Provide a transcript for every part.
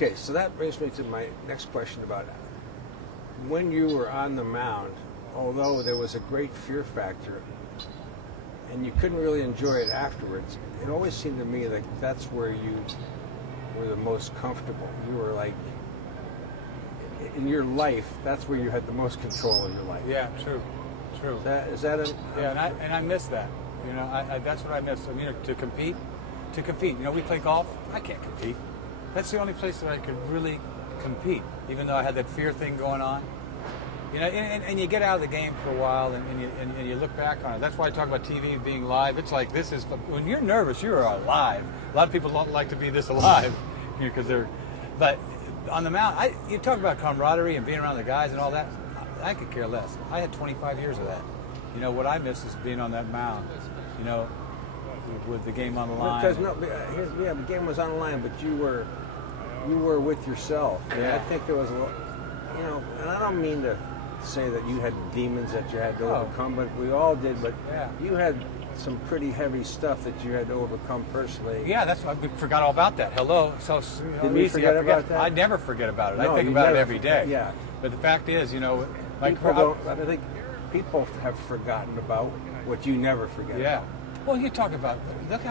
Okay, so that brings me to my next question about when you were on the mound, although there was a great fear factor and you couldn't really enjoy it afterwards, it always seemed to me like that's where you were the most comfortable. You were like, in your life, that's where you had the most control in your life. Yeah, true. Is that a... Yeah, and I miss that. You know, that's what I miss. I mean, to compete. You know, we play golf. I can't compete. That's the only place that I could really compete, even though I had that fear thing going on. You know, and you get out of the game for a while, and you look back on it. That's why I talk about TV being live. It's like this is when you're nervous, you're alive. A lot of people don't like to be this alive, because they're. But on the mound, you talk about camaraderie and being around the guys and all that. I could care less. I had 25 years of that. You know, what I miss is being on that mound. You know, with the game on the line. Because the game was on the line, but you were with yourself. And yeah. I think there was a, you know, and I don't mean to say that you had demons that you had to overcome, but we all did. But yeah. You had some pretty heavy stuff that you had to overcome personally. Yeah, that's why I forgot all about that. Hello, so did we forget about that? I never forget about it. No, I think about it every day. Yeah. But the fact is, you know, like I think people have forgotten about what you never forget. Yeah. About. Well, you talk about, look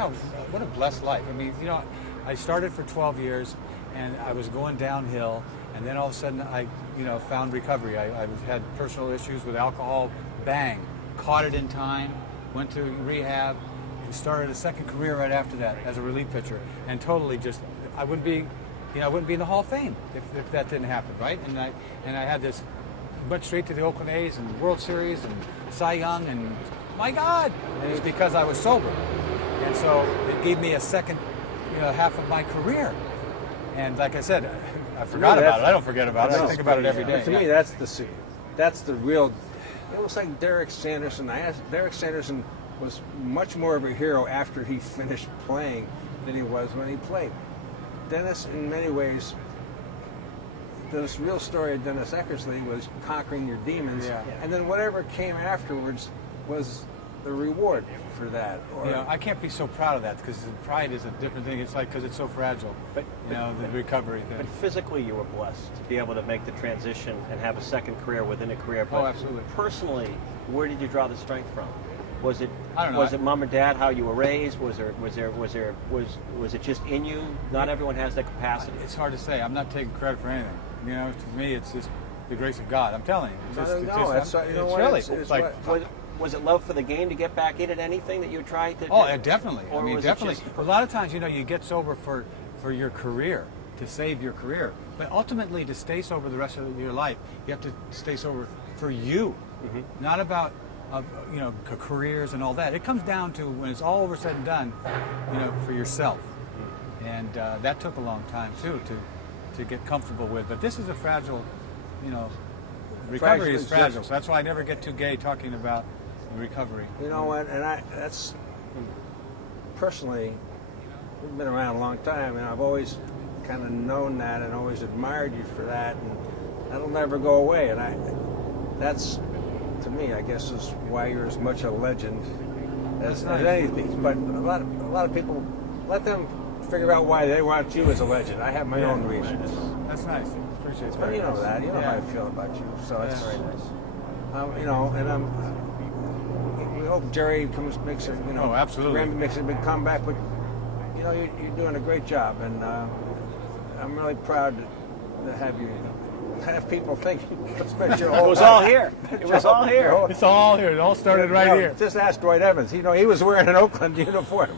what a blessed life. I mean, you know, I started for 12 years, and I was going downhill, and then all of a sudden I, you know, found recovery. I had personal issues with alcohol, bang, caught it in time, went to rehab, and started a second career right after that as a relief pitcher, and totally just, I wouldn't be in the Hall of Fame if that didn't happen, right? And I had this, went straight to the Oakland A's and World Series and Cy Young, and my God, and it's because I was sober, and so it gave me a second, you know, half of my career. And like I said, I forgot about it. I don't forget about it. I think about it every day. To me, that's the real. It was like Derek Sanderson. Derek Sanderson was much more of a hero after he finished playing than he was when he played. Dennis, in many ways, this real story of Dennis Eckersley was conquering your demons, and then whatever came afterwards was the reward for that. You know, I can't be so proud of that, because pride is a different thing. It's like, because it's so fragile. But you know, the recovery thing. But physically, you were blessed to be able to make the transition and have a second career within a career. But absolutely. Personally, where did you draw the strength from? Was it I don't know. Was it mom and dad, how you were raised? Was it just in you? Not everyone has that capacity. It's hard to say. I'm not taking credit for anything. You know, to me, it's just the grace of God. I'm telling you. Was it love for the game to get back in at anything that you tried to? Oh, definitely. Or I mean, was definitely. It just... A lot of times, you know, you get sober for your career, to save your career. But ultimately, to stay sober the rest of your life, you have to stay sober for you, not about you know, careers and all that. It comes down to, when it's all over said and done, you know, for yourself. And that took a long time too to get comfortable with. But this is a fragile, you know, recovery is fragile. So that's why I never get too gay talking about recovery. You know what? And that's personally, we've been around a long time, and I've always kind of known that and always admired you for that, and that'll never go away. And that's, to me, I guess, is why you're as much a legend as anything. But a lot of people, let them figure out why they want you as a legend. I have my own reasons. That's nice. Appreciate that. But you know that. You know how I feel about you. So it's very nice. You know, and we hope Jerry makes it. You know, absolutely. Makes a big comeback. But you know, you're doing a great job, and I'm really proud to have you. Have people think you spent your whole It was life. all here. It was all here. It's all here. It all started right here. Just ask Dwight Evans. You know, he was wearing an Oakland uniform.